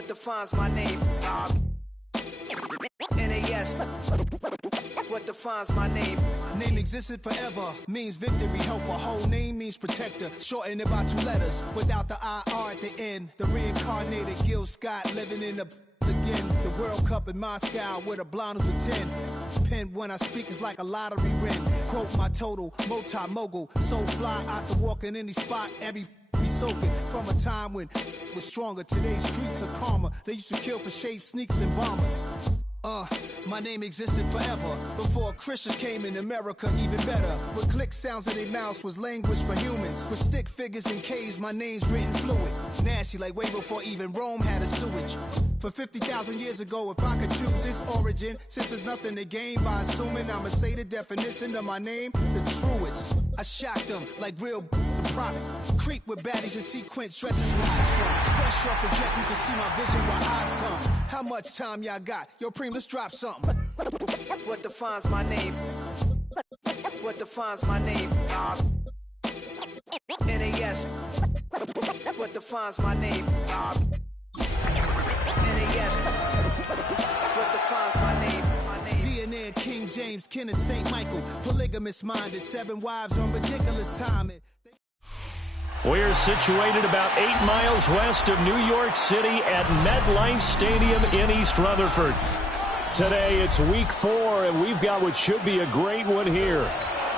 What defines my name? NAS. What defines my name? Name existed forever, means victory, helper. Whole name means protector, shortened it by 2 letters, without the IR at the end. The reincarnated Gil Scott, living in the again. The World Cup in Moscow, where the blind was a 10. Pen when I speak is like a lottery win. Quote my total, multi-mogul, so fly out to walk in any spot, every be soaking from a time when was stronger. Today's streets are calmer. They used to kill for shade sneaks and bombers. My name existed forever before Christians came in America, even better. With click sounds in their mouths was language for humans. With stick figures and K's, my name's written fluid. Nasty like way before even Rome had a sewage. For 50,000 years ago, if I could choose its origin, since there's nothing to gain by assuming I'ma say the definition of my name, the truest. I shocked them like real product. Creep with baddies in sequence, dresses with high strung. Fresh off the jet, you can see my vision where I've come. How much time y'all got? Yo, Preem, let's drop something. What defines my name? What defines my name? NAS. What defines my name? NAS. What defines my name? DNA and King James, kin of St. Michael. Polygamous minded, 7 wives on ridiculous timing. We're situated about 8 miles west of New York City at MetLife Stadium in East Rutherford. Today it's week 4, and we've got what should be a great one here,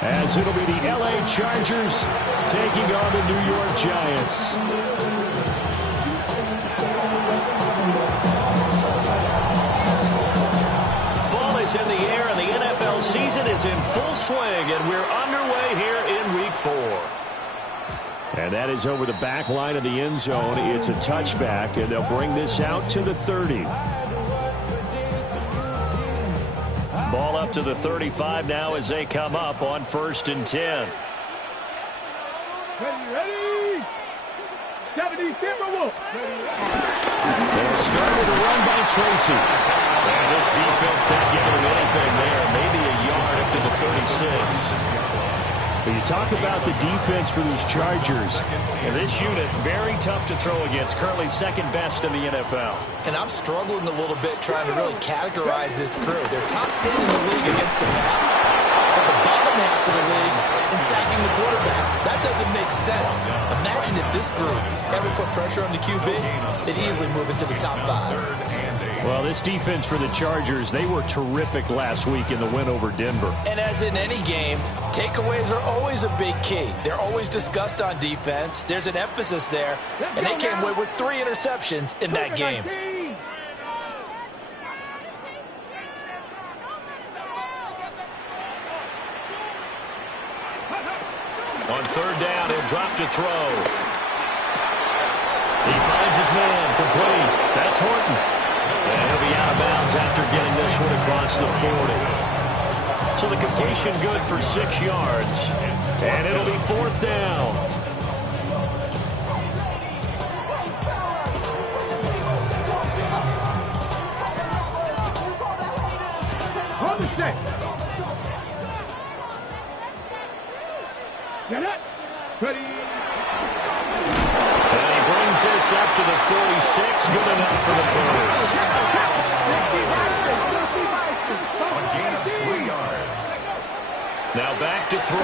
as it'll be the LA Chargers taking on the New York Giants. Fall is in the air, and the NFL season is in full swing, and we're underway here in week 4. And that is over the back line of the end zone. It's a touchback, and they'll bring this out to the 30. Ball up to the 35 now as they come up on 1st and 10. Ready. 70 Timberwolves. They'll start with a run by Tracy. And this defense not giving him anything there. Maybe a yard up to the 36. But you talk about the defense for these Chargers, and this unit very tough to throw against, currently 2nd best in the NFL. And I'm struggling a little bit trying to really categorize this crew. They're top 10 in the league against the pass, but the bottom half of the league in sacking the quarterback. That doesn't make sense. Imagine if this group ever put pressure on the QB, they'd easily move into the top 5. Well, this defense for the Chargers, they were terrific last week in the win over Denver. And as in any game, takeaways are always a big key. They're always discussed on defense. There's an emphasis there, and they came away with 3 interceptions in that game. On 3rd down, he'll drop to throw. He finds his man, complete. That's Horton. And he'll be out of bounds after getting this one across the 40. So the completion good for 6 yards. And it'll be 4th down. On the set. Get it. Ready. And he brings this up to the 46. Good enough for the first. Now back to throw.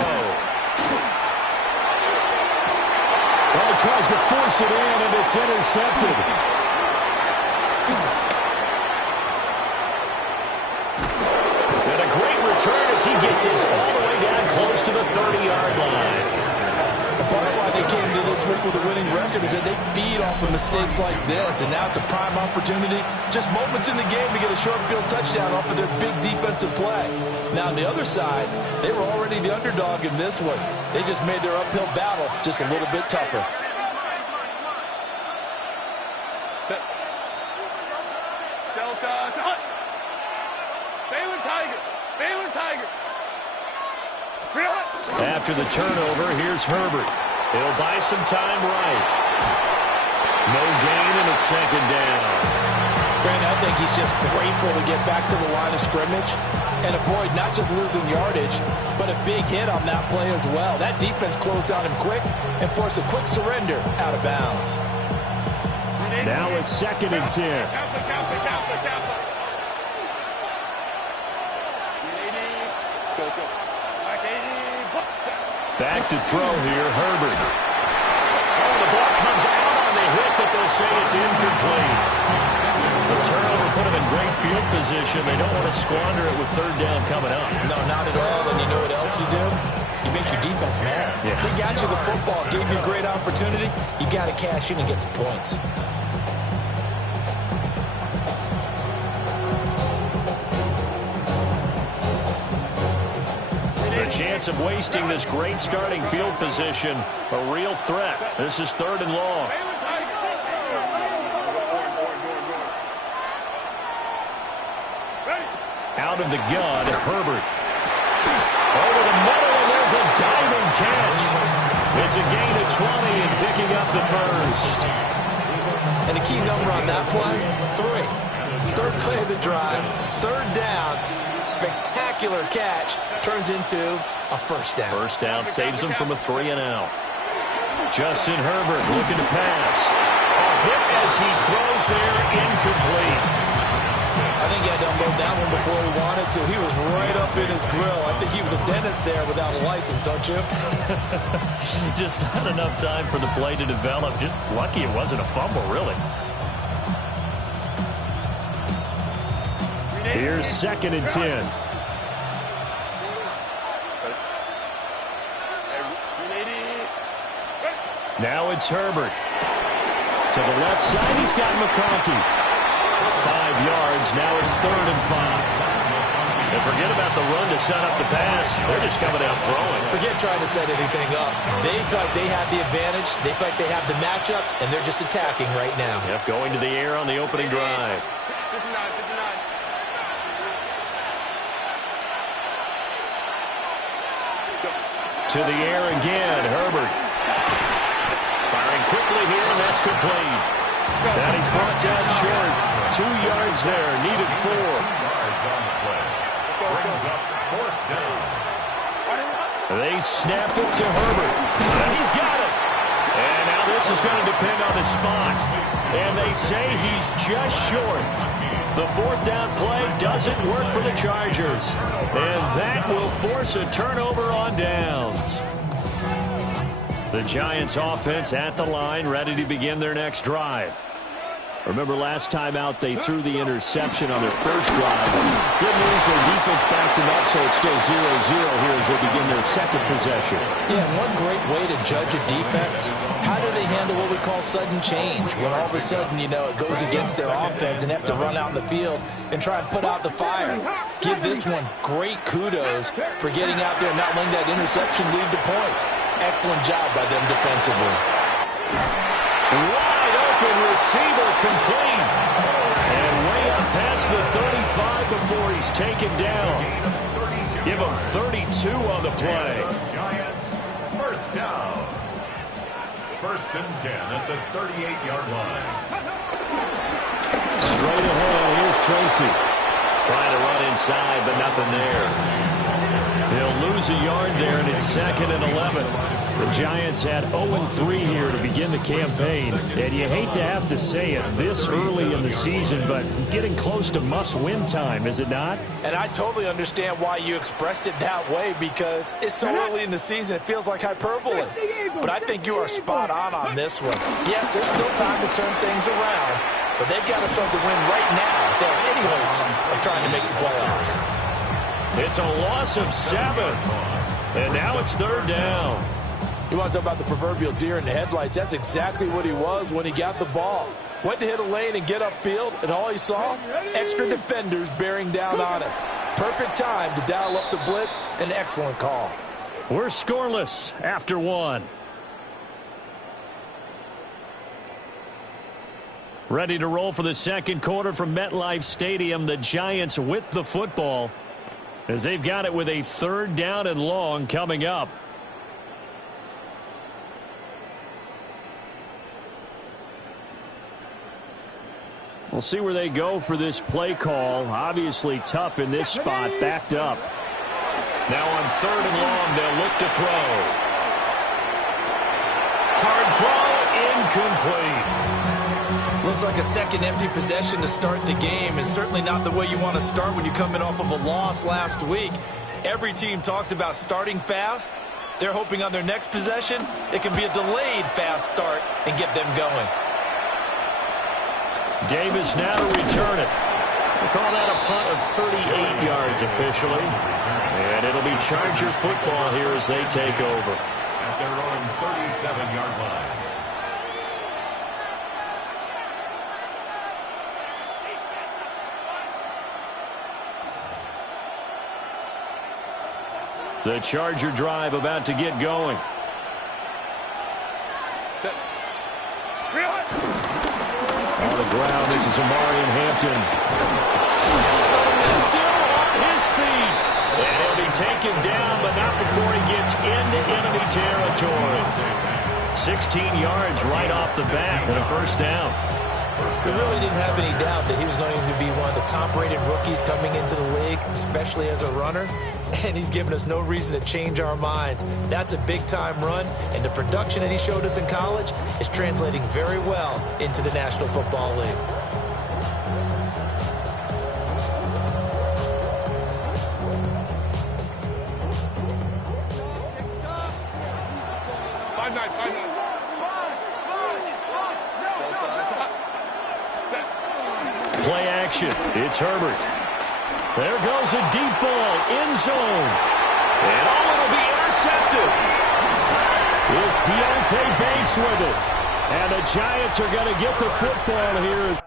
Well, he tries to force it in, and it's intercepted. And a great return as he gets this all the way down close to the 30-yard line. Part of why they came to this week with a winning record is that they feed off of mistakes like this, and now it's a prime opportunity, just moments in the game to get a short field touchdown off of their big defensive play. Now on the other side, they were already the underdog in this one. They just made their uphill battle just a little bit tougher. Delta, hut. Baylor Tiger. Baylor Tiger. After the turnover, here's Herbert. He'll buy some time right. No gain, and it's 2nd down. Brandon, I think he's just grateful to get back to the line of scrimmage and avoid not just losing yardage, but a big hit on that play as well. That defense closed on him quick and forced a quick surrender out of bounds. Now a 2nd and 10. Back to throw here, Herbert. Oh, the ball comes out on the hit, but they'll say it's incomplete. The turnover put them in great field position. They don't want to squander it with 3rd down coming up. No, not at all. And you know what else you do? You make your defense mad. Yeah. They got you the football, gave you a great opportunity. You got to cash in and get some points. The chance of wasting this great starting field position, a real threat. This is 3rd and long. Out of the gun, Herbert. Over the middle, and there's a diving catch. It's a gain of 20 and picking up the first. And the key number on that play, 3. 3rd play of the drive, 3rd down, spectacular catch, turns into a 1st down. 1st down saves him from a 3-and-out. Justin Herbert looking to pass. A hit as he throws there, incomplete. I think he had to unload that one before he wanted to. He was right up in his grill. I think he was a dentist there without a license, don't you? Just not enough time for the play to develop. Just lucky it wasn't a fumble, really. Here's 2nd and 10. Now it's Herbert. To the left side, he's got McConkey. 5 yards, now it's 3rd and 5. And forget about the run to set up the pass. They're just coming out throwing. Forget trying to set anything up. They feel like they have the advantage. They feel like they have the matchups, and they're just attacking right now. Yep, going to the air on the opening drive. To the air again, Herbert. Firing quickly here, and that's complete. And he's brought down short. 2 yards there, needed 4. They snap it to Herbert. And he's got it. And now this is going to depend on the spot. And they say he's just short. The 4th down play doesn't work for the Chargers. And that will force a turnover on downs. The Giants offense at the line, ready to begin their next drive. Remember last time out they threw the interception on their first drive. Good news, their defense backed them up, so it's still 0-0 here as they begin their 2nd possession. Yeah, and one great way to judge a defense, how do they handle what we call sudden change? When all of a sudden, you know, it goes against their offense and they have to run out in the field and try and put out the fire. Give this one great kudos for getting out there and not letting that interception lead to points. Excellent job by them defensively. Wide open receiver complete. And way up past the 35 before he's taken down. Give him 32 on the play. Giants, 1st down. 1st and 10 at the 38-yard line. Straight ahead, here's Tracy. Trying to run inside, but nothing there. They'll lose a yard there, and it's 2nd and 11. The Giants had 0-3 here to begin the campaign. And you hate to have to say it this early in the season, but getting close to must-win time, is it not? And I totally understand why you expressed it that way, because it's so early in the season, it feels like hyperbole. But I think you are spot on this one. Yes, there's still time to turn things around, but they've got to start to win right now if they have any hopes of trying to make the playoffs. It's a loss of 7. And now it's 3rd down. You want to talk about the proverbial deer in the headlights? That's exactly what he was when he got the ball. Went to hit a lane and get upfield, and all he saw, extra defenders bearing down on him. Perfect time to dial up the blitz. An excellent call. We're scoreless after 1. Ready to roll for the 2nd quarter from MetLife Stadium. The Giants with the football as they've got it with a 3rd down and long coming up. We'll see where they go for this play call. Obviously tough in this spot, backed up. Now on 3rd and long, they'll look to throw. Hard throw, incomplete. Looks like a second empty possession to start the game, and certainly not the way you want to start when you come in off of a loss last week. Every team talks about starting fast. They're hoping on their next possession, it can be a delayed fast start and get them going. Davis now to return it. We'll call that a punt of 38 yards officially. And it'll be Charger football here as they take over. At their own 37-yard line. The Charger drive about to get going. On the ground, this is Amarian Hampton. Still on his feet. And he'll be taken down, but not before he gets into enemy territory. 16 yards right off the bat and a first down. We really didn't have any doubt that he was going to be one of the top-rated rookies coming into the league, especially as a runner. And he's given us no reason to change our minds. That's a big-time run, and the production that he showed us in college is translating very well into the National Football League. Play action. It's Herbert. There goes a deep ball, end zone. And it'll be intercepted. It's Deontay Banks with it. And the Giants are going to get the football here.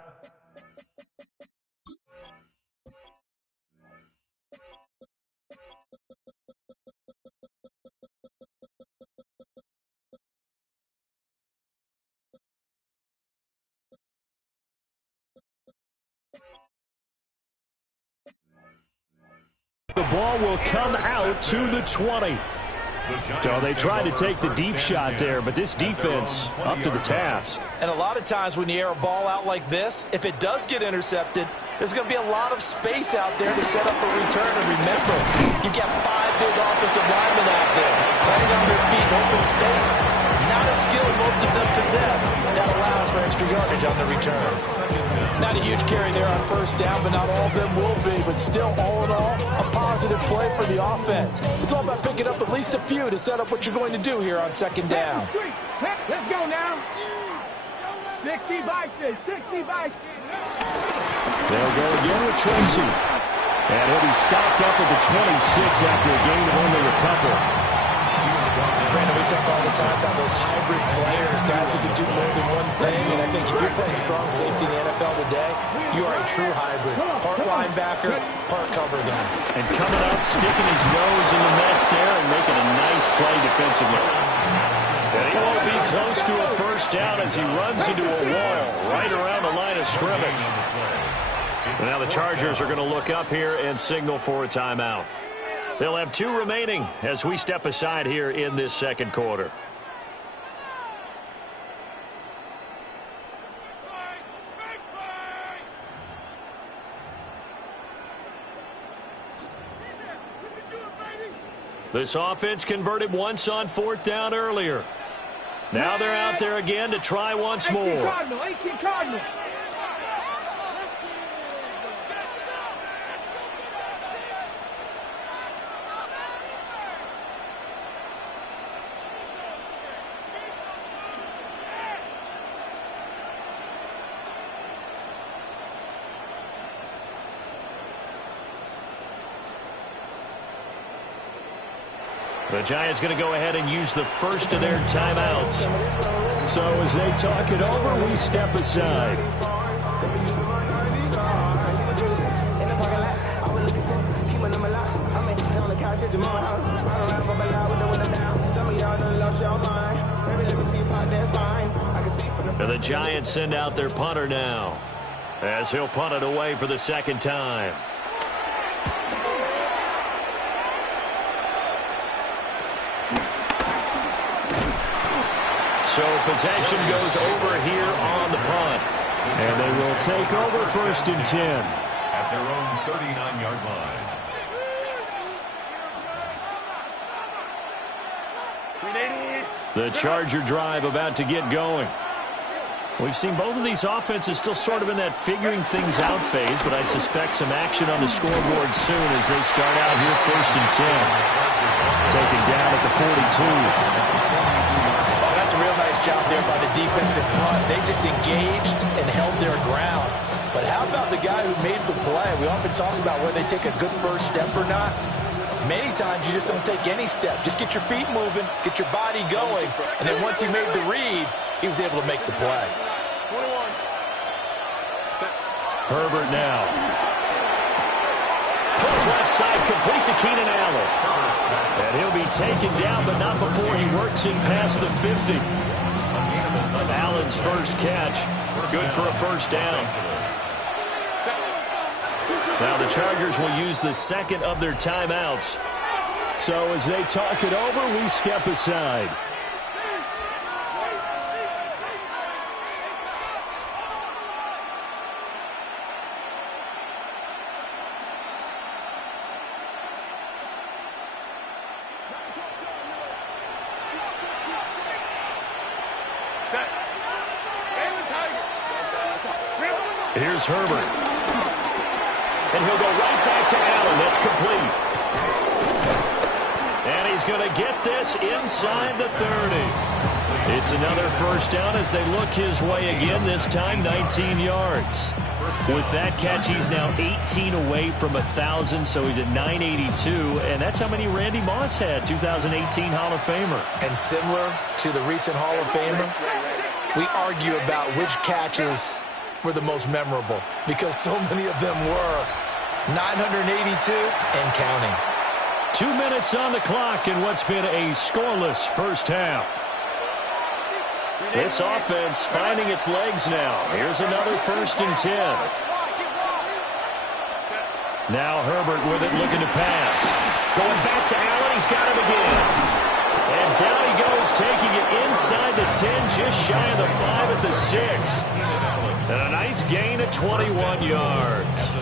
The ball will come out to the 20. So they tried to take the deep shot there, but this defense up to the task. And a lot of times when you air a ball out like this, if it does get intercepted, there's going to be a lot of space out there to set up a return. And remember, you've got 5 big offensive linemen out there playing on their feet in open space. Not a skill most of them possess. That allows for extra yardage on the return. Not a huge carry there on first down, but not all of them will be. But still, all in all, a positive play for the offense. It's all about picking up at least a few to set up what you're going to do here on second down. Let's go now. 60 by 6, 60 by 6. They'll go again with Tracy. And he'll be stopped up at the 26 after a gain of only a couple. Brandon, we talk all the time about those hybrid players, guys who can do more than one thing. And I think if you're playing strong safety in the NFL today, you are a true hybrid. Part linebacker, part cover guy. And coming up, sticking his nose in the mess there and making a nice play defensively. And he won't be close to a first down as he runs into a wall right around the line of scrimmage. And now the Chargers are going to look up here and signal for a timeout. They'll have 2 remaining as we step aside here in this second quarter. This offense converted once on 4th down earlier. Now they're out there again to try once more. 18 Cardinal. The Giants going to go ahead and use the first of their timeouts. So as they talk it over, we step aside. And the Giants send out their punter now, as he'll punt it away for the second time. So possession goes over here on the punt. And they will take over 1st and 10. At their own 39-yard line. The Charger drive about to get going. We've seen both of these offenses still sort of in that figuring things out phase, but I suspect some action on the scoreboard soon as they start out here 1st and 10. Taken down at the 42. Oh, that's a real nice job there by the defensive front. They just engaged and held their ground. But how about the guy who made the play? We often talk about whether they take a good first step or not. Many times you just don't take any step. Just get your feet moving, get your body going, and then once he made the read, he was able to make the play. Herbert now. Throws left side, complete to Keenan Allen. And he'll be taken down, but not before he works in past the 50. Allen's first catch, good for a first down. Now the Chargers will use the second of their timeouts. So as they talk it over, we step aside. Here's Herbert. And he'll go right back to Allen. That's complete. And he's going to get this inside the 30. It's another first down as they look his way again, this time 19 yards. With that catch, he's now 18 away from 1,000, so he's at 982. And that's how many Randy Moss had, 2018 Hall of Famer. And similar to the recent Hall of Famer, we argue about which catches were the most memorable because so many of them were. 982 and counting. 2 minutes on the clock in what's been a scoreless first half. This offense finding its legs now. Here's another 1st and 10. Now Herbert with it, looking to pass. Going back to Allen. He's got him again. And down he goes, taking it inside the 10, just shy of the 5 at the 6. And a nice gain of 21 yards.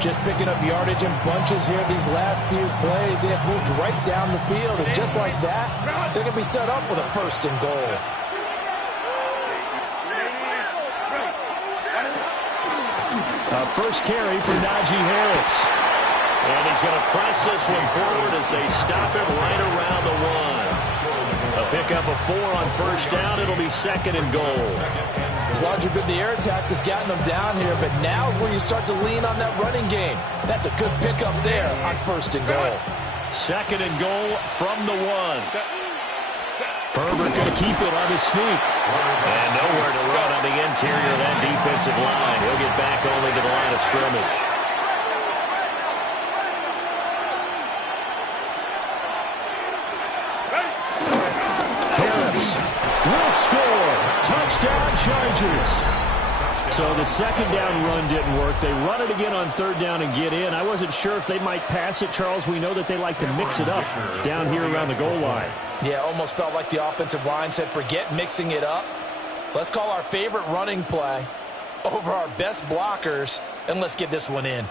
Just picking up yardage in bunches here these last few plays. They have moved right down the field, and just like that, they're going to be set up with a 1st and goal. A first carry for Najee Harris. And he's going to press this one forward as they stop it right around the 1. A pickup of 4 on first down. It'll be 2nd and goal. As larger bit the air attack has gotten them down here, but now is where you start to lean on that running game. That's a good pickup there on 1st and goal. 2nd and goal from the 1. Herbert going to keep it on his sneak. And nowhere to run on the interior of that defensive line. He'll get back only to the line of scrimmage. Harris will score. Touchdown Chargers. So the 2nd down run didn't work. They run it again on 3rd down and get in. I wasn't sure if they might pass it, Charles. We know that they like to mix it up down here around the goal line. Yeah, almost felt like the offensive line said, forget mixing it up. Let's call our favorite running play over our best blockers, and let's get this one in.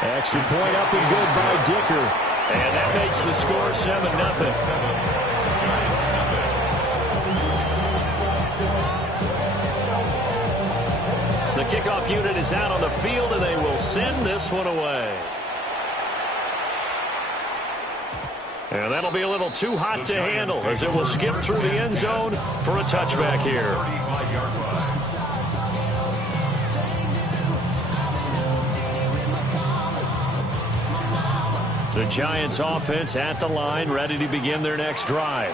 Extra point up and good by Dicker. And that makes the score 7-0. The kickoff unit is out on the field, and they will send this one away. And that'll be a little too hot to handle as it will skip through the end zone for a touchback here. The Giants offense at the line, ready to begin their next drive.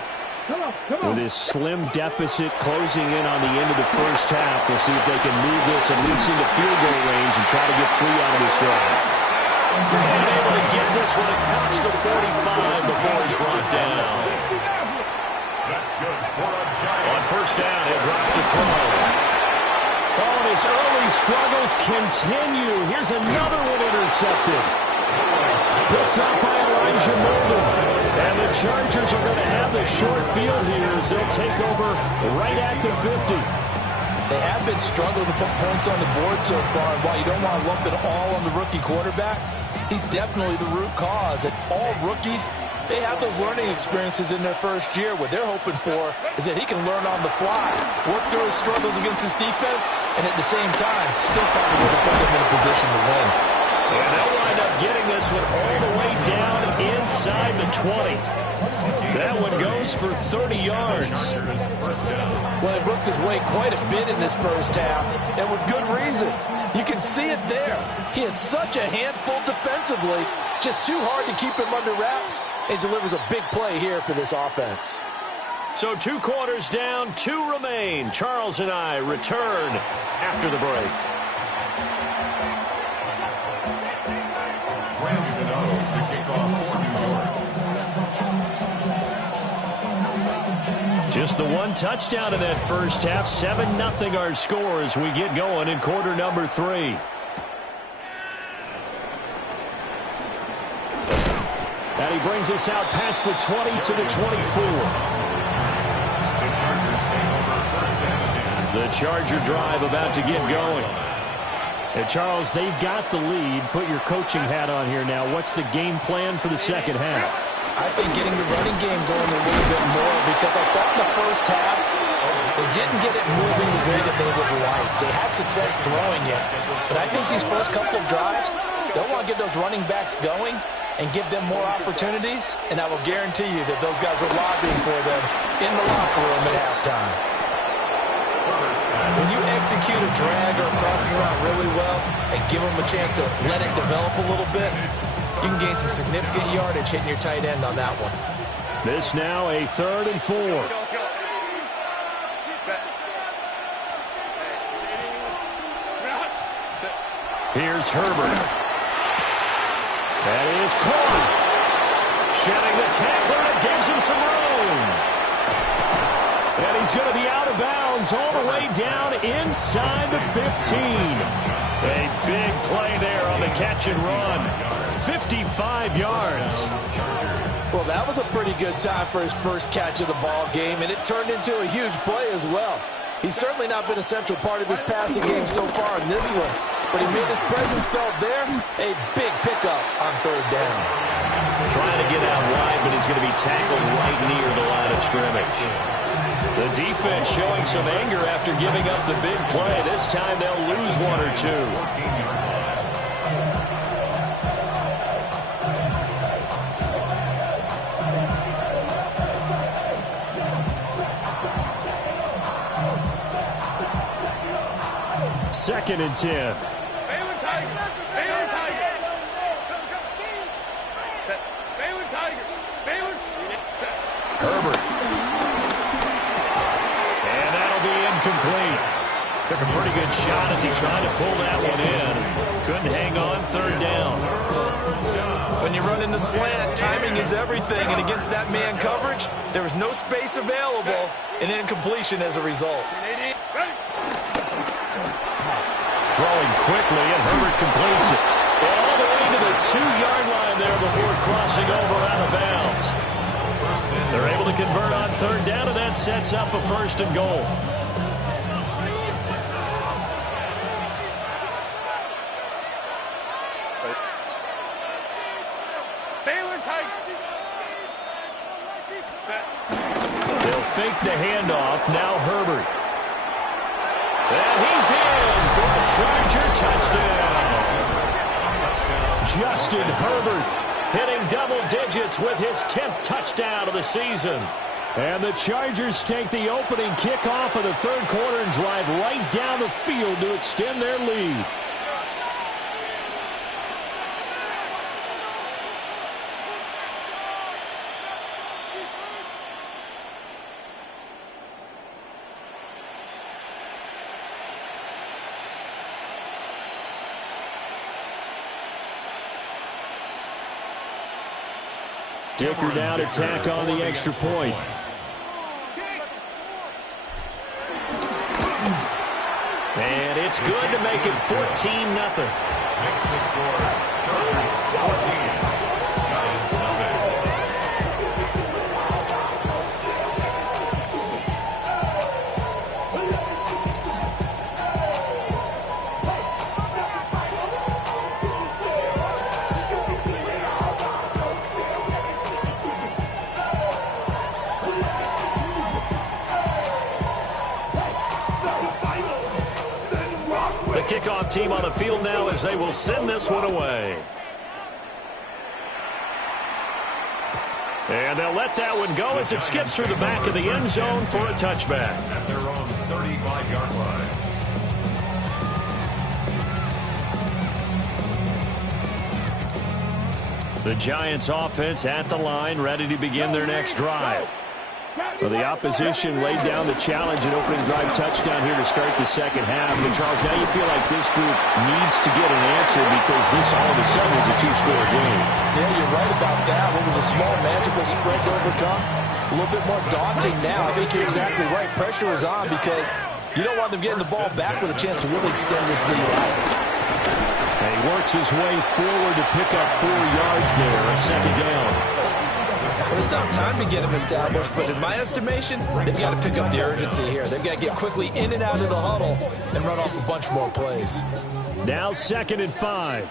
With this slim deficit closing in on the end of the first half, we'll see if they can move this at least into field goal range and try to get 3 out of this drive. And able to get this one across the 45 before he's brought down. On first down, he'll drop to throw. Oh, and his early struggles continue. Here's another one intercepted. Picked up by Elijah Molden. And the Chargers are going to have the short field here as they'll take over right at the 50. They have been struggling to put points on the board so far, and while you don't want to lump it all on the rookie quarterback, he's definitely the root cause. And all rookies, they have those learning experiences in their first year. What they're hoping for is that he can learn on the fly, work through his struggles against his defense, and at the same time, still find a way to put them in a position to win. And they'll wind up getting this one all the way down inside the 20. That one goes for 30 yards. Well, he worked his way quite a bit in this first half, and with good reason. You can see it there. He is such a handful defensively, just too hard to keep him under wraps, and delivers a big play here for this offense. So 2 quarters down, 2 remain. Charles and I return after the break. To kick off for New York. Just the 1 touchdown in that first half. 7-0 our score as we get going in quarter number 3. And he brings us out past the 20 to the 24. The Chargers take over first and 10. The Charger drive about to get going. And Charles, they've got the lead. Put your coaching hat on here now. What's the game plan for the second half? I think getting the running game going a little bit more, because I thought in the first half they didn't get it moving the way that they would like. They had success throwing it, but I think these first couple of drives, they'll want to get those running backs going and give them more opportunities, and I will guarantee you that those guys were lobbying for them in the locker room at halftime. When you execute a drag or a crossing route really well and give them a chance to let it develop a little bit, you can gain some significant yardage hitting your tight end on that one. This now a 3rd and 4. Here's Herbert. That is caught. Shedding the tackler, and gives him some room. And he's going to be out of bounds all the way down inside the 15. A big play there on the catch and run. 55 yards. Well, that was a pretty good time for his first catch of the ball game, and it turned into a huge play as well. He's certainly not been a central part of his passing game so far in this one, but he made his presence felt there. A big pickup on 3rd down. Trying to get out wide, but he's going to be tackled right near the line of scrimmage. The defense showing some anger after giving up the big play. This time they'll lose 1 or 2. Second and 10. Herbert. And that'll be incomplete. Took a pretty good shot as he tried to pull that one in. Couldn't hang on. 3rd down. When you run in the slant, timing is everything, and against that man coverage, there was no space available, and incompletion as a result. Throwing quickly, and Herbert completes it. And all the way to the 2-yard line there before crossing over out of bounds. They're able to convert on 3rd down, and that sets up a 1st and goal. They'll fake the handoff. Now Herbert. And he's in for a Charger touchdown. Justin Herbert hitting double digits with his 10th touchdown of the season. And the Chargers take the opening kickoff of the 3rd quarter and drive right down the field to extend their lead. Dicker down to tack on the extra point. And it's good to make it 14-0. Makes the score. Chargers 14. Giants nothing. kickoff team on the field now as they will send this one away. And they'll let that one go as it skips through the back of the end zone for a touchback. At their own 35-yard line. The Giants offense at the line, ready to begin their next drive. Well, the opposition laid down the challenge and opening drive touchdown here to start the second half. And, Charles, now you feel like this group needs to get an answer because this all of a sudden is a two-score game. Yeah, you're right about that. What was a small magical spread to overcome? A little bit more daunting now. I think you're exactly right. Pressure is on because you don't want them getting the ball back with a chance to really extend this lead out. And he works his way forward to pick up 4 yards there, a second down. Well, it's not time to get them established, but in my estimation, they've got to pick up the urgency here. They've got to get quickly in and out of the huddle and run off a bunch more plays. Now 2nd and 5.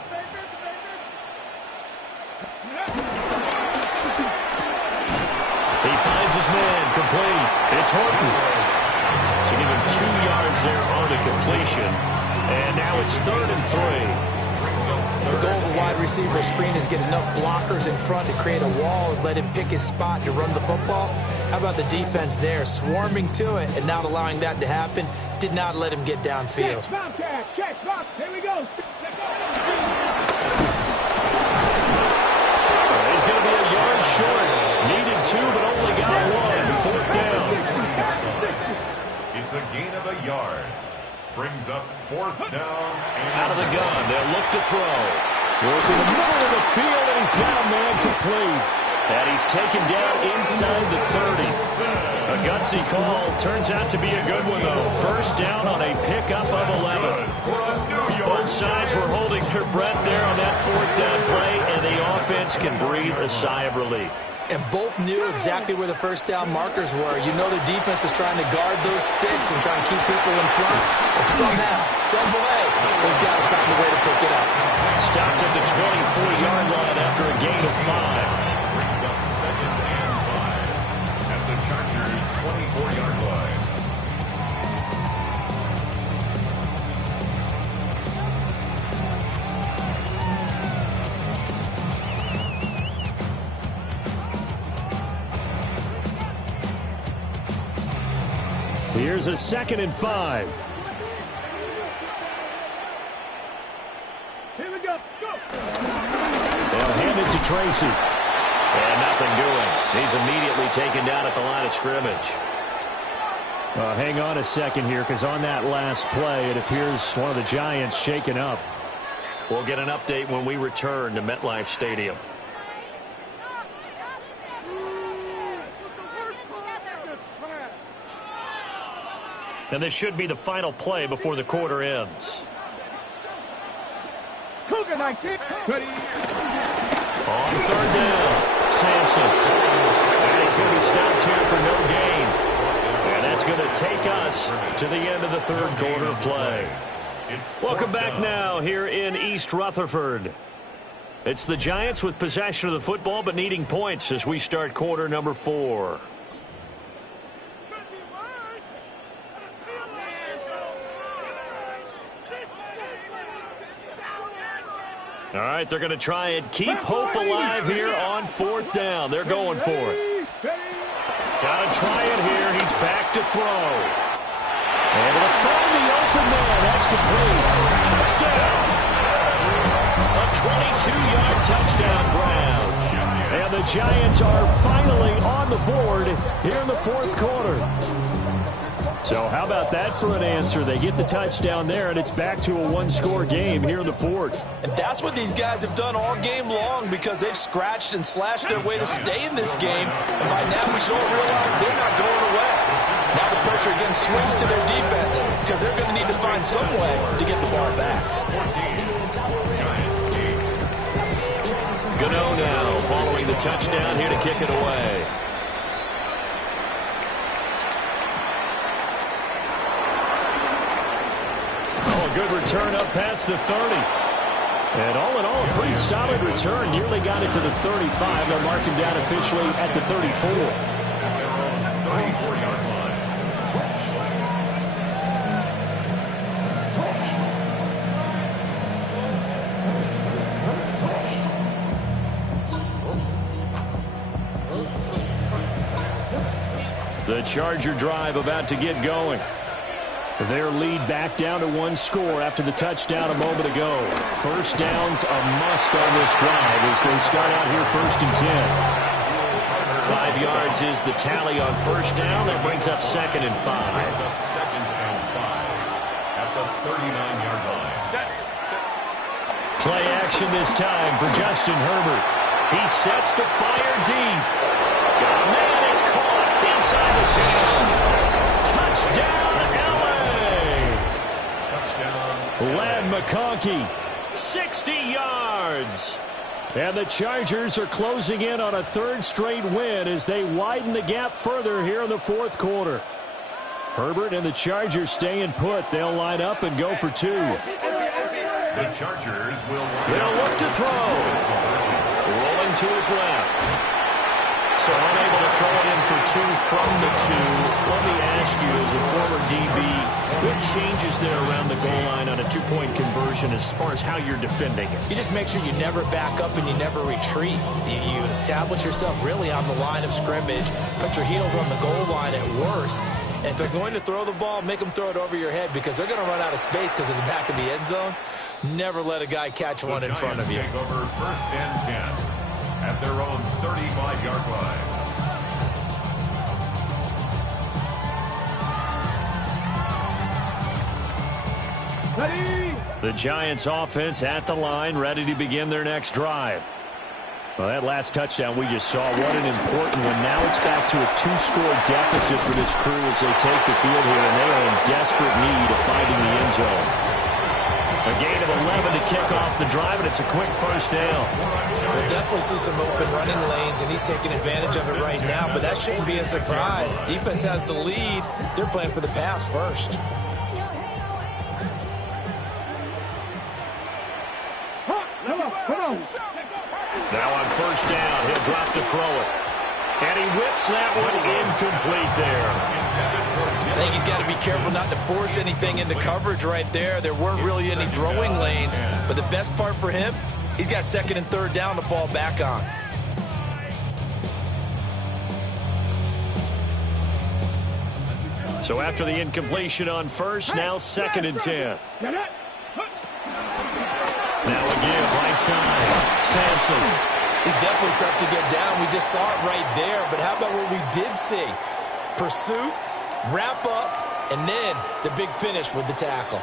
He finds his man, complete. It's Horton. So give him 2 yards there on the completion. And now it's 3rd and 3. The goal of a wide receiver screen is get enough blockers in front to create a wall and let him pick his spot to run the football. How about the defense there, swarming to it and not allowing that to happen? Did not let him get downfield. Check, box, here we go. He's going to be a yard short. Needed 2, but only got 1. 4th down. It's a gain of a yard. Brings up 4th down. Out of the gun. They'll look to throw. Working the middle of the field, and he's got a man complete. And he's taken down inside the 30. A gutsy call. Turns out to be a good one, though. 1st down on a pickup of 11. Both sides were holding their breath there on that 4th down play, and the offense can breathe a sigh of relief. And both knew exactly where the 1st down markers were. You know the defense is trying to guard those sticks and trying to keep people in front. And somehow, some way, those guys found a way to pick it up. Stopped at the 24-yard line after a gain of 5. Brings up 2nd and 5 at the Chargers' 24-yard line. Here's a 2nd and 5. Here we go. They'll hand it to Tracy. And nothing doing. He's immediately taken down at the line of scrimmage. Hang on a second here, because on that last play, it appears one of the Giants shaken up. We'll get an update when we return to MetLife Stadium. And this should be the final play before the quarter ends. Cougar 19. Ready. On 3rd down, Sampson. And he's going to be stopped here for no gain. And that's going to take us to the end of the 3rd quarter play. Welcome back now here in East Rutherford. It's the Giants with possession of the football but needing points as we start quarter number 4. All right, they're going to try and keep hope alive here on 4th down. They're going for it. Got to try it here. He's back to throw. Able to find the open man. That's complete. Touchdown. A 22-yard touchdown grab. And the Giants are finally on the board here in the 4th quarter. So how about that for an answer? They get the touchdown there, and it's back to a 1-score game here in the 4th. And that's what these guys have done all game long because they've scratched and slashed their way to stay in this game. And by now we should all realize they're not going away. Now the pressure again swings to their defense because they're going to need to find some way to get the ball back. Gano now following the touchdown here to kick it away. Good return up past the 30. And all in all, a pretty solid return. Nearly got it to the 35. They'll mark him down officially at the 34. 34-yard line. The Charger drive about to get going. Their lead back down to one score after the touchdown a moment ago. First down's a must on this drive as they start out here 1st and 10. 5 yards is the tally on first down. That brings up 2nd and 5. At the 39-yard line. Play action this time for Justin Herbert. He sets to fire deep. Oh, man, it's caught inside the 10. Touchdown, LA. Lad McConkey, 60 yards. And the Chargers are closing in on a 3rd straight win as they widen the gap further here in the 4th quarter. Herbert and the Chargers staying put. They'll line up and go for 2. The Chargers They'll look to throw. Rolling to his left. So unable to throw it in for 2 from the 2. Let me ask you, as a former DB, what changes there around the goal line on a 2-point conversion as far as how you're defending it? You just make sure you never back up and you never retreat. You establish yourself really on the line of scrimmage, put your heels on the goal line at worst, and if they're going to throw the ball, make them throw it over your head because they're going to run out of space because of the back of the end zone. Never let a guy catch one in front of you. Take over 1st and 10 at their own 35-yard line. Ready? The Giants offense at the line, ready to begin their next drive. Well, that last touchdown we just saw, what an important one. Now it's back to a 2-score deficit for this crew as they take the field here, and they are in desperate need of finding the end zone. A gain of 11 to kick off the drive, and it's a quick first down. We'll definitely see some open running lanes, and he's taking advantage of it right now, but that shouldn't be a surprise. Defense has the lead. They're playing for the pass first. Now on first down, he'll drop to throw it. And he whips that one incomplete there. I think he's got to be careful not to force anything into coverage right there. There weren't really any throwing lanes, but the best part for him, he's got 2nd and 3rd down to fall back on. So after the incompletion on first, now 2nd and 10. Now again, right side, Sampson. He's definitely tough to get down. We just saw it right there, but how about what we did see? Pursuit, wrap up, and then the big finish with the tackle.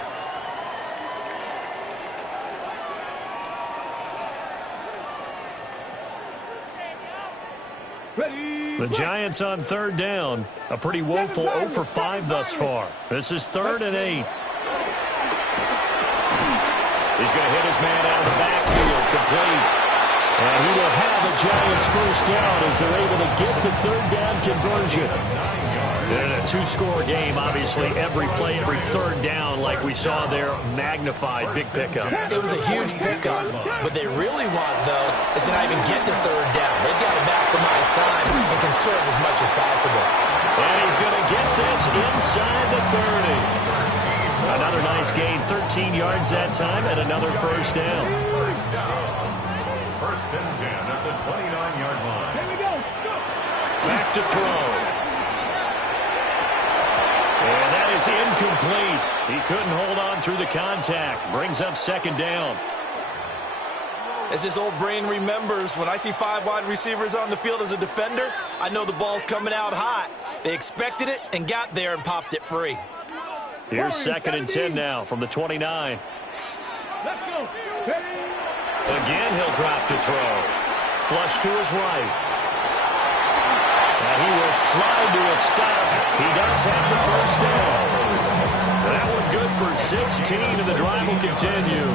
The Giants on 3rd down. A pretty woeful 0 for 5 thus far. This is 3rd and 8. He's going to hit his man out of the backfield, complete. And he will have the Giants first down as they're able to get the 3rd down conversion. In a 2-score game, obviously, every play, every 3rd down, like we saw there, magnified, big pickup. It was a huge pickup. What they really want, though, is to not even get to 3rd down. They've got to maximize time and conserve as much as possible. And he's going to get this inside the 30. Another nice gain, 13 yards that time, and another first down. 1st and 10 at the 29-yard line. Here we go. Back to throw. And that is incomplete. He couldn't hold on through the contact. Brings up 2nd down. As his old brain remembers, when I see 5 wide receivers on the field as a defender, I know the ball's coming out hot. They expected it and got there and popped it free. Here's 2nd and 10 now from the 29. Let's go. Ready? Again, he'll drop to throw. Flush to his right. And he will slide to a stop. He does have the first down. That one good for 16, and the drive will continue.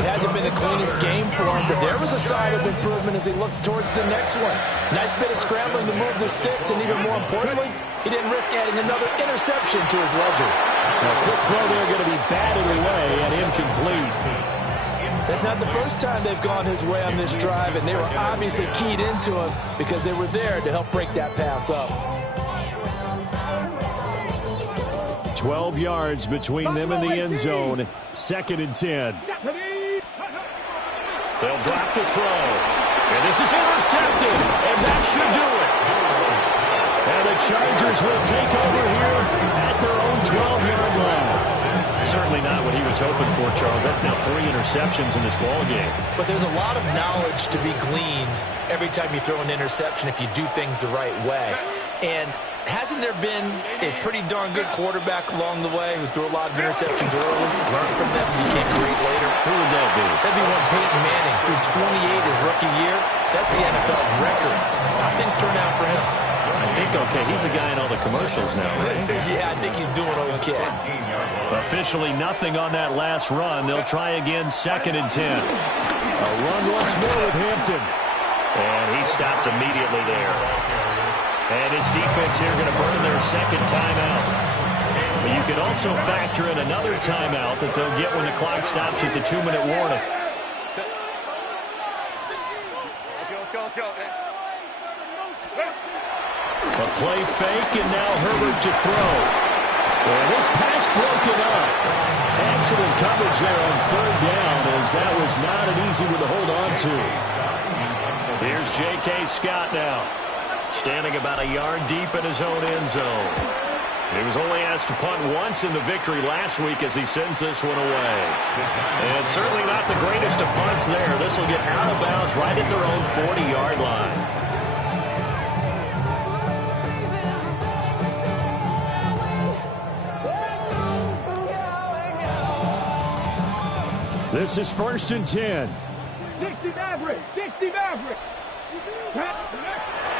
It hasn't been the cleanest game for him, but there was a sign of improvement as he looks towards the next one. Nice bit of scrambling to move the sticks, and even more importantly, he didn't risk adding another interception to his ledger. A quick throw there going to be batted away and incomplete. That's not the first time they've gone his way on this drive, and they were obviously keyed into him because they were there to help break that pass up. 12 yards between them and the end zone. 2nd and 10. They'll drop to throw. And this is intercepted. And that should do it. And the Chargers will take over here at their own 12-yard line. Certainly not what he was hoping for, Charles. That's now 3 interceptions in this ball game. But there's a lot of knowledge to be gleaned every time you throw an interception if you do things the right way. And hasn't there been a pretty darn good quarterback along the way who threw a lot of interceptions early, learned from them, became great later? Who would that be? That'd be one Peyton Manning. Threw 28 his rookie year. That's the NFL record. How things turned out for him? I think okay. He's a guy in all the commercials now, right? Yeah, I think he's doing okay. Officially nothing on that last run. They'll try again, 2nd and 10. A run once more with Hampton. And he stopped immediately there. And his defense here going to burn their 2nd timeout. But you can also factor in another timeout that they'll get when the clock stops at the 2-minute warning. A play fake, and now Herbert to throw. And this pass broken up. Excellent coverage there on 3rd down, as that was not an easy one to hold on to. Here's J.K. Scott now, standing about a yard deep in his own end zone. He was only asked to punt once in the victory last week as he sends this one away. And certainly not the greatest of punts there. This will get out of bounds right at their own 40-yard line. This is 1st and 10. 60 Maverick. 60 Maverick.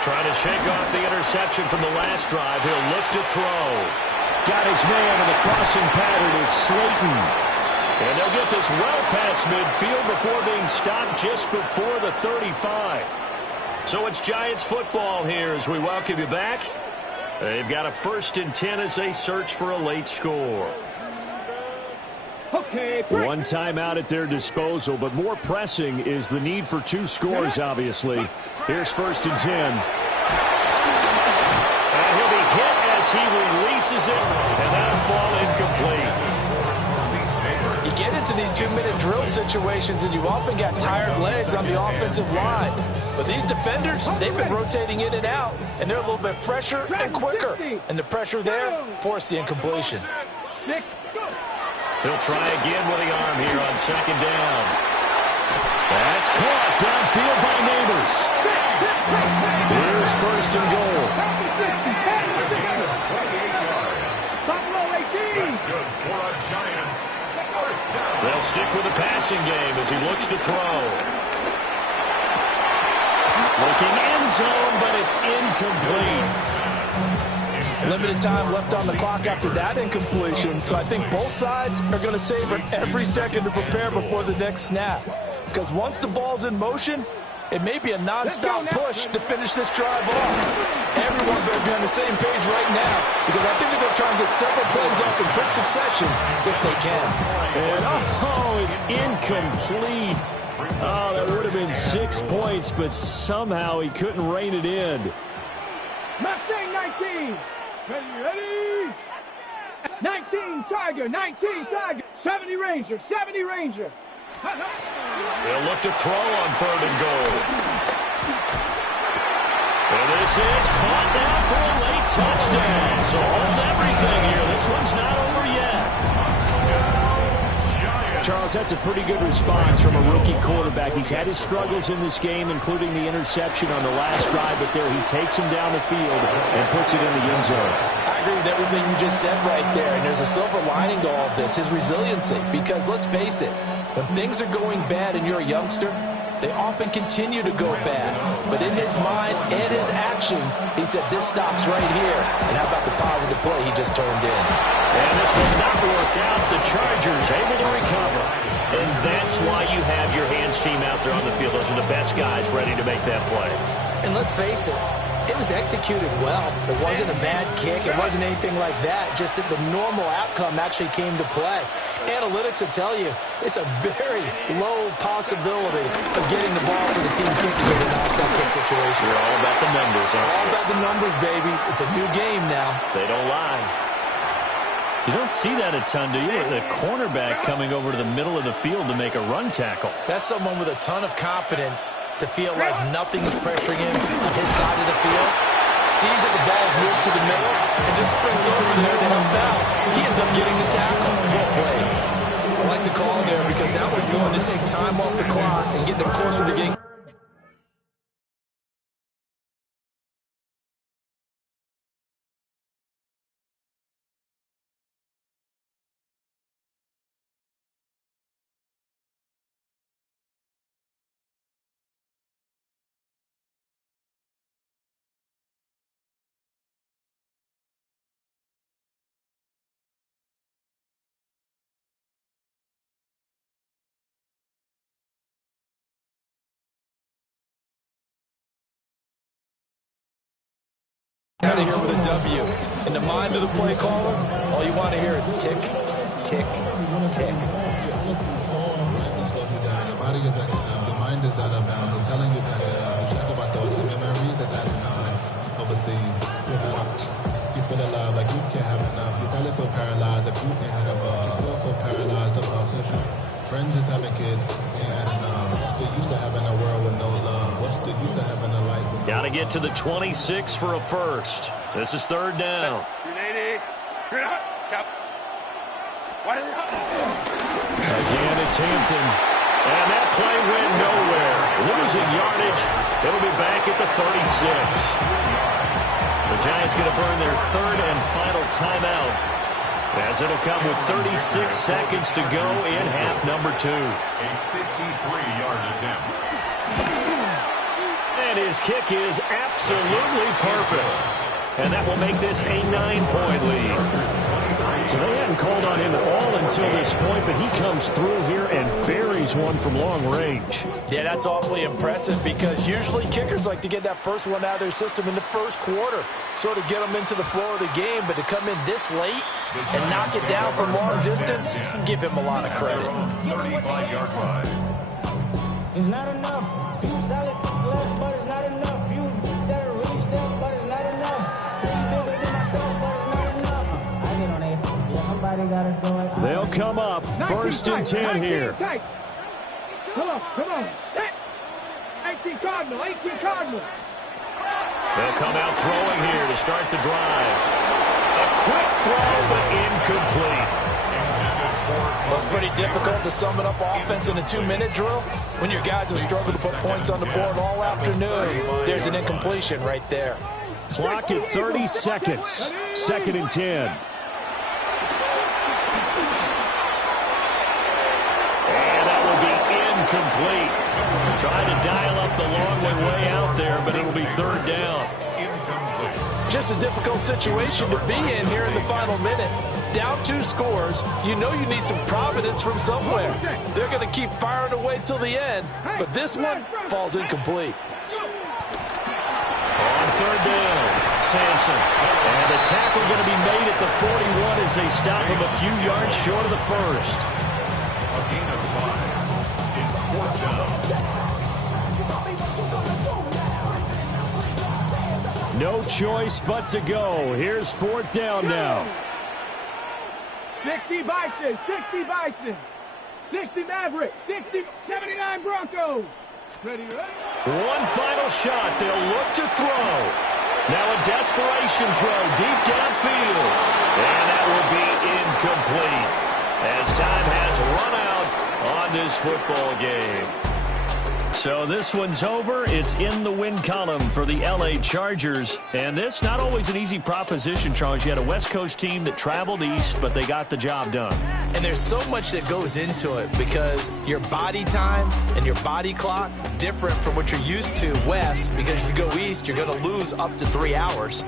Trying to shake off the interception from the last drive. He'll look to throw. Got his man in the crossing pattern. It's Slayton. And they'll get this well past midfield before being stopped just before the 35. So it's Giants football here as we welcome you back. They've got a 1st and 10 as they search for a late score. Okay, one timeout at their disposal, but more pressing is the need for 2 scores, obviously. Here's 1st and 10. And he'll be hit as he releases it, and that'll fall incomplete. You get into these 2-minute drill situations, and you often got tired legs on the offensive line. But these defenders, they've been rotating in and out, and they're a little bit fresher and quicker. And the pressure there forced the incompletion. He'll try again with the arm here on 2nd down. That's caught downfield by Neighbors. Here's 1st and goal. They'll stick with the passing game as he looks to throw. Looking end zone, but it's incomplete. Limited time left on the clock after that incompletion, so I think both sides are going to savor every second to prepare before the next snap. Because once the ball's in motion, it may be a non-stop push to finish this drive off. Everyone better be on the same page right now, because I think they're going to try and get several plays off in quick succession if they can. And it's incomplete. Oh, that would have been 6 points, but somehow he couldn't rein it in. Mustang 19. Ready? 19 Tiger, 19 Tiger. 70 Ranger, 70 Ranger. They'll look to throw on 3rd and goal. And this is caught now for a late touchdown. So hold everything here. This one's not over yet. Charles, that's a pretty good response from a rookie quarterback. He's had his struggles in this game, including the interception on the last drive, but there he takes him down the field and puts it in the end zone. I agree with everything you just said right there, and there's a silver lining to all of this, his resiliency, because let's face it, when things are going bad and you're a youngster, they often continue to go bad. But in his mind and his actions, he said, this stops right here. And how about the positive play he just turned in? And this will not work out. The Chargers able to recover. And that's why you have your hands team out there on the field. Those are the best guys ready to make that play. And let's face it, it was executed well. It wasn't a bad kick. It wasn't anything like that. Just that the normal outcome actually came to play. Analytics will tell you it's a very low possibility of getting the ball for the team kicking in an outside kick situation. You're all about the numbers, aren't you? All about the numbers, baby. It's a new game now. They don't lie. You don't see that a ton, do you? The cornerback coming over to the middle of the field to make a run tackle. That's someone with a ton of confidence to feel like nothing is pressuring him on his side of the field. sees that the ball's moved to the middle and just sprints over there to help out. He ends up getting the tackle. Well played. I like the call there because that was willing to take time off the clock and get them closer to getting. Out of here with a W. In the mind of the play caller, all you want to hear is tick, tick, tick. Your body is acting up. Your mind is out of bounds. It's telling you back it up. You check about thoughts and memories that's adding up. Overseas, you feel alive like you can't have enough. You probably feel paralyzed if you ain't had enough. You still feel paralyzed above syndrome. Friends is having kids, ain't adding up. What's the use of having a world with no love? What's the use of having a life with no Got to get to the 26 for a first. This is third down. Again, it's Hampton. And that play went nowhere. Losing yardage. It'll be back at the 36. The Giants going to burn their third and final timeout, as it'll come with 36 seconds to go in half number 2. A 53-yard attempt. And his kick is absolutely perfect. And that will make this a 9-point lead. So they hadn't called on him at all until this point, but he comes through here and buries one from long range. Yeah, that's awfully impressive because usually kickers like to get that first one out of their system in the first quarter, sort of get them into the flow of the game, but to come in this late and knock it down from long distance, give him a lot of credit. 35-yard line. It's not enough. You solid left, but it's not enough. You better really step, but it's not enough. Say you bigger than myself, but it's not enough. I get on it. Yeah, somebody gotta do it. They'll come up first and 10 here. Come on. Set. 18 Cardinal. They'll come out throwing here to start the drive. A quick throw, but incomplete. Well, it's pretty difficult to sum it up offense in a 2-minute drill when your guys have struggled to put points on the board all afternoon. There's an incompletion right there. Clock at 30 seconds. Second and 10. And that will be incomplete. Trying to dial up the long way out there, but it'll be third down. Just a difficult situation to be in here in the final minute. Down 2 scores, you know you need some providence from somewhere. They're going to keep firing away till the end, but this one falls incomplete. On third down, Sampson. And the tackle going to be made at the 41 as they stop him a few yards short of the first. A gain of 5. It's fourth down. No choice but to go. Here's fourth down now. 60 Bison, 60 Mavericks, 79 Broncos. Ready? One final shot. They'll look to throw. Now a desperation throw deep downfield. And that will be incomplete as time has run out on this football game. So this one's over. It's in the win column for the L.A. Chargers. And this, not always an easy proposition, Charles. You had a West Coast team that traveled east, but they got the job done. And there's so much that goes into it because your body time and your body clock different from what you're used to west, because if you go east, you're going to lose up to 3 hours.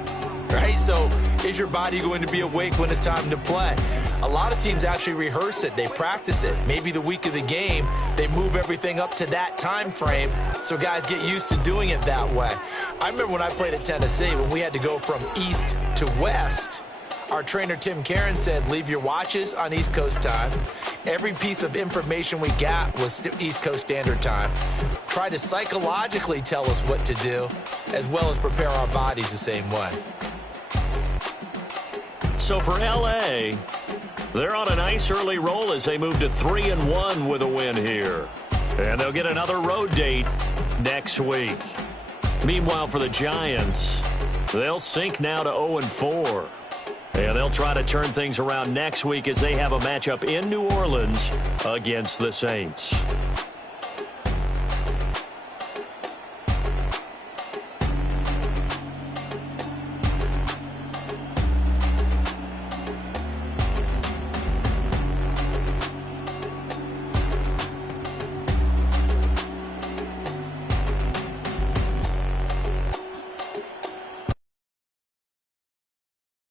Right? So is your body going to be awake when it's time to play? A lot of teams actually rehearse it. They practice it. Maybe the week of the game, they move everything up to that time frame so guys get used to doing it that way. I remember when I played at Tennessee, when we had to go from east to west, our trainer Tim Karen said, leave your watches on East Coast time. Every piece of information we got was East Coast Standard Time. Try to psychologically tell us what to do, as well as prepare our bodies the same way. So for L.A., they're on a nice early roll as they move to 3-1 with a win here. And they'll get another road date next week. Meanwhile, for the Giants, They'll sink now to 0-4. And they'll try to turn things around next week as they have a matchup in New Orleans against the Saints.